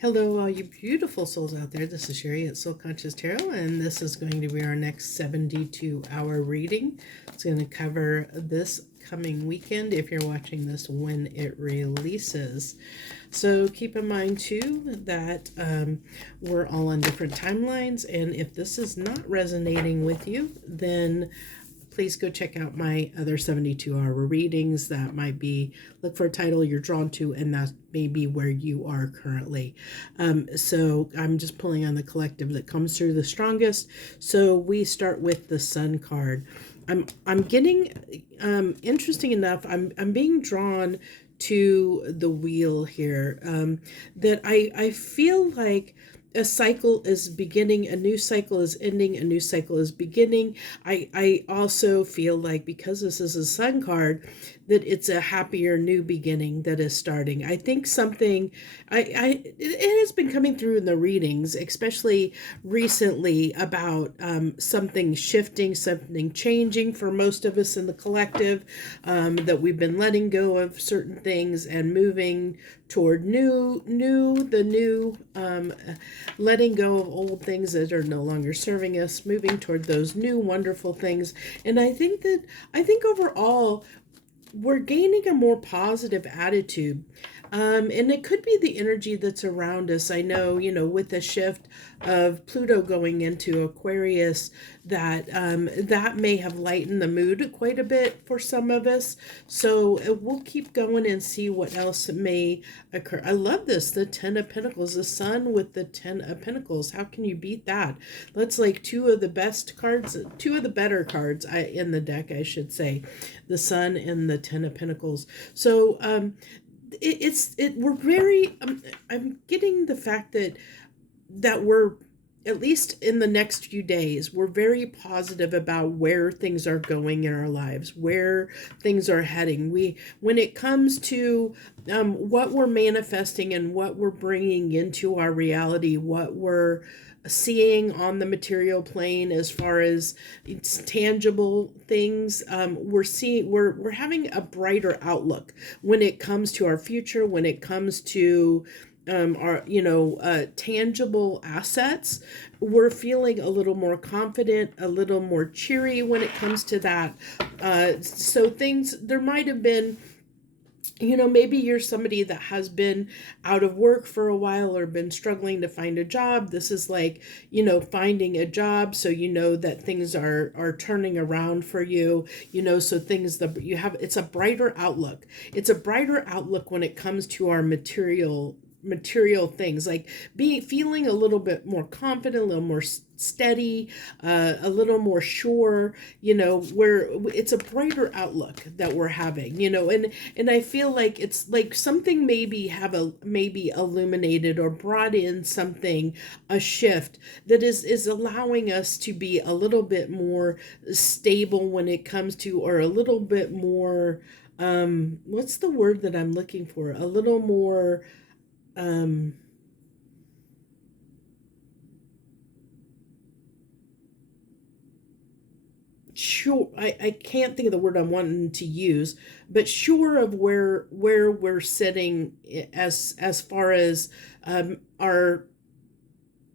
Hello, all you beautiful souls out there. This is Sherry at Soul Conscious Tarot, and this is going to be our next 72-hour reading. It's going to cover this coming weekend if you're watching this when it releases. So keep in mind, too, that we're all on different timelines, and if this is not resonating with you, then please go check out my other 72-hour readings. That might be, look for a title you're drawn to, and that may be where you are currently. So I'm just pulling on the collective that comes through the strongest. So we start with the Sun card. I'm getting, interesting enough, I'm being drawn to the wheel here, that I feel like a cycle is beginning, a new cycle is ending, a new cycle is beginning. I also feel like, because this is a Sun card, that it's a happier new beginning that is starting. I think something, it has been coming through in the readings, especially recently, about something shifting, something changing for most of us in the collective, that we've been letting go of certain things and moving toward the new, letting go of old things that are no longer serving us, moving toward those new wonderful things. And I think overall we're gaining a more positive attitude. And it could be the energy that's around us. I know, with the shift of Pluto going into Aquarius, that that may have lightened the mood quite a bit for some of us. So we'll keep going and see what else may occur. I love this, the Ten of Pentacles, the Sun with the Ten of Pentacles. How can you beat that? That's like two of the best cards, two of the better cards in the deck, I should say. The Sun and the Ten of Pentacles. So we're very, I'm getting the fact that we're, at least in the next few days, we're very positive about where things are going in our lives, where things are heading. When it comes to what we're manifesting and what we're bringing into our reality, what we're seeing on the material plane as far as it's tangible things, we're having a brighter outlook when it comes to our future, when it comes to our tangible assets. We're feeling a little more confident, a little more cheery when it comes to that. So things, there might have been, maybe you're somebody that has been out of work for a while or been struggling to find a job. This is like, finding a job. So that things are turning around for you, so things that you have, it's a brighter outlook. It's a brighter outlook when it comes to our material things, like feeling a little bit more confident, a little more steady, a little more sure, where it's a brighter outlook that we're having, and I feel like it's like something maybe illuminated or brought in something, a shift that is allowing us to be a little bit more stable when it comes to, or a little bit more, what's the word that I'm looking for, a little more, um sure, I can't think of the word I'm wanting to use, but sure of where we're sitting as far as our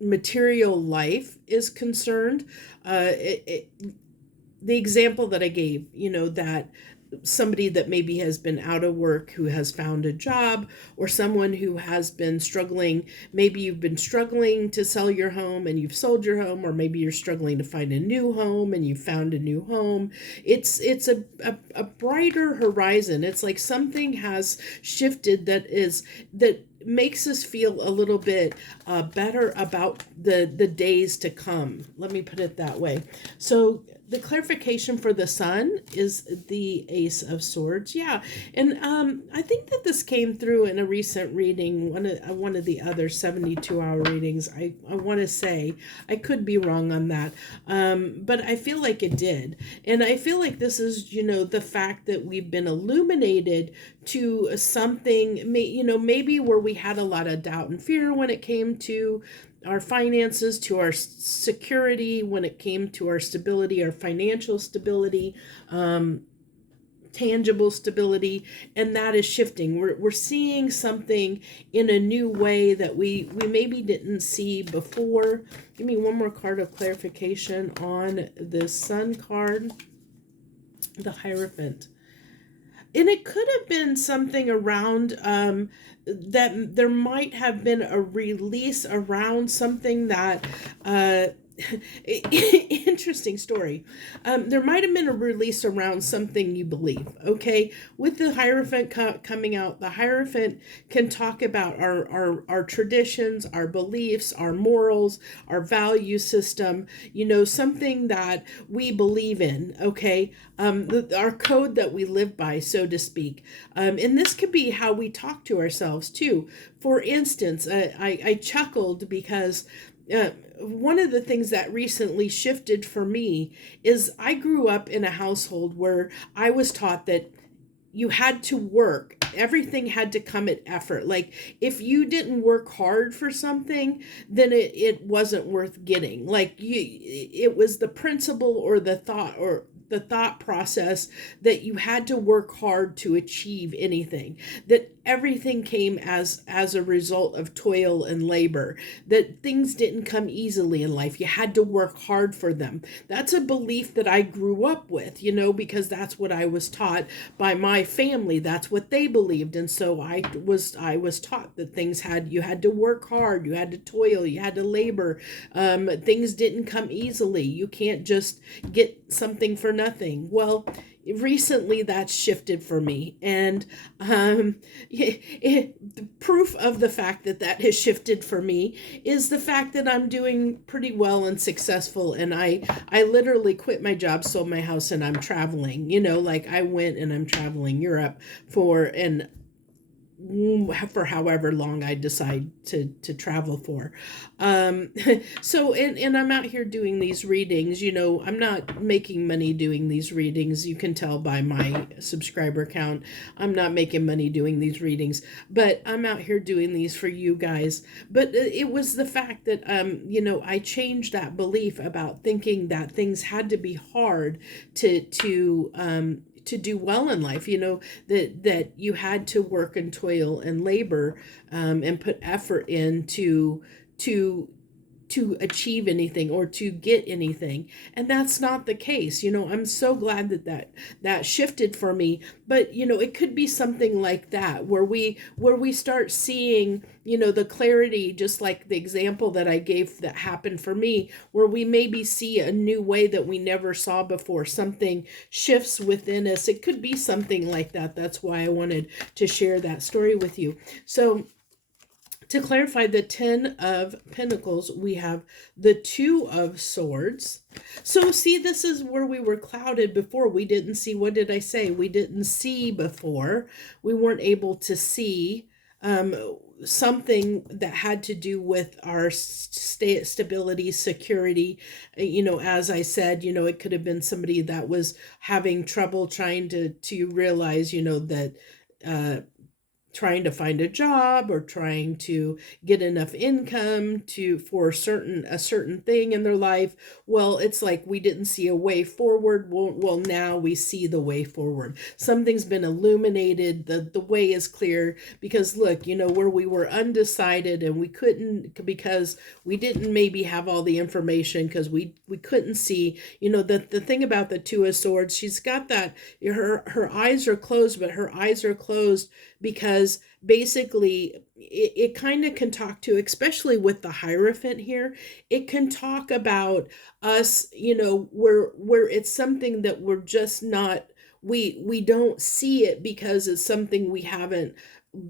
material life is concerned. The example that I gave, that somebody that maybe has been out of work who has found a job, or someone who has been struggling, maybe you've been struggling to sell your home and you've sold your home, or maybe you're struggling to find a new home and you found a new home. It's a brighter horizon. It's like something has shifted that makes us feel a little bit better about the days to come. Let me put it that way. So the clarification for the Sun is the Ace of Swords. Yeah. And I think that this came through in a recent reading, one of the other 72-hour readings. I want to say, I could be wrong on that, but I feel like it did. And I feel like this is, the fact that we've been illuminated to something, maybe where we had a lot of doubt and fear when it came to our finances, to our security, when it came to our stability, our financial stability, tangible stability, and that is shifting. We're seeing something in a new way that we maybe didn't see before. Give me one more card of clarification on the Sun card, the Hierophant. And it could have been something around that there might have been a release around something that interesting story. There might have been a release around something you believe. Okay, with the Hierophant coming out, the Hierophant can talk about our traditions, our beliefs, our morals, our value system. Something that we believe in. Okay, our code that we live by, so to speak. And this could be how we talk to ourselves too. For instance, I chuckled because one of the things that recently shifted for me is I grew up in a household where I was taught that you had to work. Everything had to come at effort. Like if you didn't work hard for something, then it wasn't worth getting. Like it was the principle or the thought process that you had to work hard to achieve anything, that everything came as a result of toil and labor, that things didn't come easily in life. You had to work hard for them. That's a belief that I grew up with, because that's what I was taught by my family. That's what they believed. And so I was taught that you had to work hard, you had to toil, you had to labor. Things didn't come easily. You can't just get something for nothing. Well, recently that's shifted for me, and the proof of the fact that has shifted for me is the fact that I'm doing pretty well and successful, and I literally quit my job, sold my house, and I'm traveling. Like I went and I'm traveling Europe for however long I decide to travel for. So, and I'm out here doing these readings. I'm not making money doing these readings. You can tell by my subscriber count, I'm not making money doing these readings, but I'm out here doing these for you guys. But it was the fact that, I changed that belief about thinking that things had to be hard to do well in life, that you had to work and toil and labor, and put effort in to achieve anything or to get anything. And that's not the case. I'm so glad that shifted for me. But it could be something like that where we start seeing the clarity, just like the example that I gave that happened for me, where we maybe see a new way that we never saw before. Something shifts within us. It could be something like that. That's why I wanted to share that story with you. So to clarify the 10 of Pentacles, we have the 2 of Swords. So see, this is where we were clouded before. We didn't see, what did I say? We didn't see before. We weren't able to see something that had to do with our stability, security. As I said, it could have been somebody that was having trouble trying to realize, that trying to find a job or trying to get enough income for a certain thing in their life. Well, it's like we didn't see a way forward. Well, now we see the way forward. Something's been illuminated. The way is clear, because look, where we were undecided and we couldn't, because we didn't maybe have all the information, because we couldn't see, the thing about the 2 of Swords, she's got that, her eyes are closed, but her eyes are closed because basically it kind of can talk to, especially with the Hierophant here, it can talk about us, where it's something that we're just not, we don't see it because it's something we haven't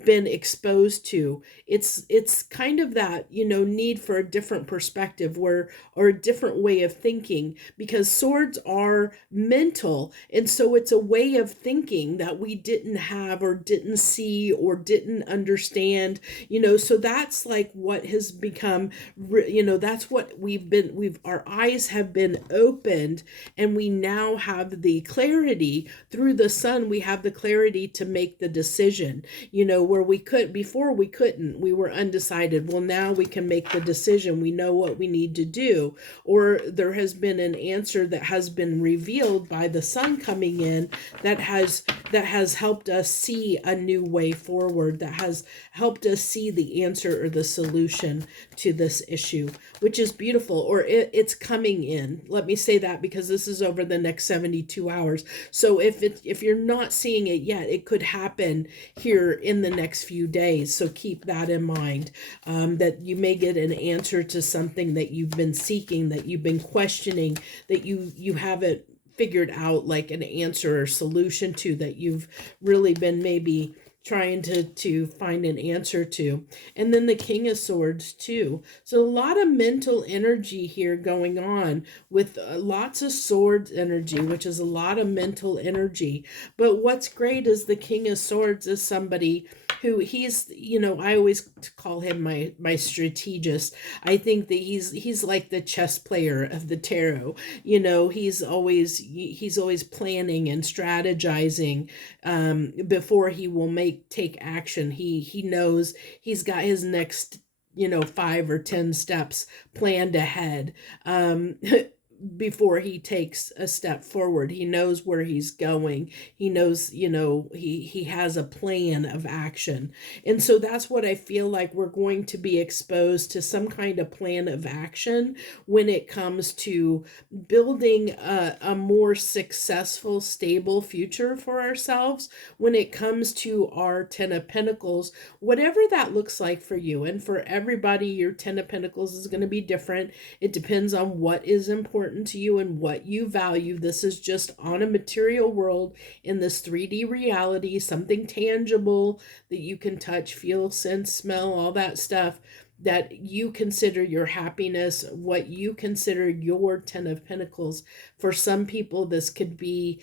been exposed to. It's kind of that, need for a different perspective or a different way of thinking, because swords are mental, and so it's a way of thinking that we didn't have or didn't see or didn't understand, so that's like what has become, that's what our eyes have been opened, and we now have the clarity through the sun. We have the clarity to make the decision, where before we couldn't, we were undecided. Well, now we can make the decision. We know what we need to do. Or there has been an answer that has been revealed by the sun coming in that has helped us see a new way forward, that has helped us see the answer or the solution to this issue, which is beautiful. Or it's coming in. Let me say that, because this is over the next 72 hours. So if you're not seeing it yet, it could happen here in the next few days. So keep that in mind, that you may get an answer to something that you've been seeking, that you've been questioning, that you haven't figured out like an answer or solution to, that you've really been maybe trying to find an answer to. And then the King of Swords too. So a lot of mental energy here going on with lots of swords energy, which is a lot of mental energy. But what's great is the King of Swords is somebody who I always call him my strategist. I think that he's like the chess player of the tarot. He's always planning and strategizing before he will take action. He knows he's got his next 5 or 10 steps planned ahead. Before he takes a step forward, he knows where he's going. He knows, he has a plan of action. And so that's what I feel like we're going to be exposed to, some kind of plan of action when it comes to building a more successful, stable future for ourselves, when it comes to our 10 of Pentacles, whatever that looks like for you. And for everybody, your 10 of Pentacles is going to be different. It depends on what is important to you and what you value. This is just on a material world, in this 3D reality, something tangible that you can touch, feel, sense, smell, all that stuff, that you consider your happiness, what you consider your 10 of Pentacles. For some people, this could be,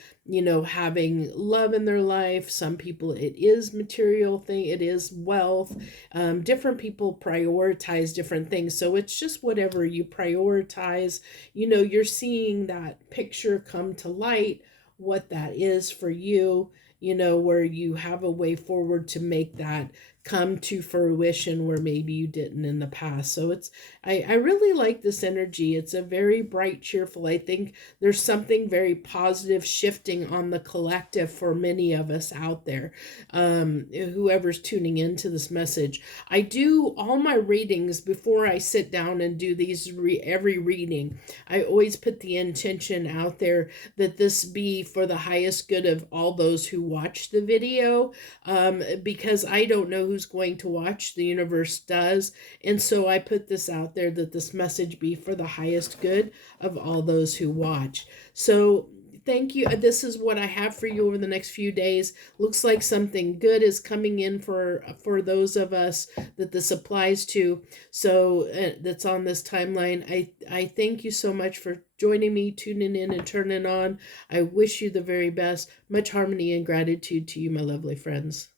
having love in their life. Some people, it is material thing. It is wealth. Different people prioritize different things. So it's just whatever you prioritize, you're seeing that picture come to light, what that is for you, where you have a way forward to make that come to fruition where maybe you didn't in the past. So I really like this energy. It's a very bright, cheerful. I think there's something very positive shifting on the collective for many of us out there. Whoever's tuning into this message, I do all my readings before I sit down and do these every reading. I always put the intention out there that this be for the highest good of all those who watch the video, because I don't know who's going to watch. The universe does. And so I put this out there, that this message be for the highest good of all those who watch. So thank you. This is what I have for you over the next few days. Looks like something good is coming in for those of us that this applies to. So that's on this timeline. I thank you so much for joining me, tuning in and turning on. I wish you the very best. Much harmony and gratitude to you, my lovely friends.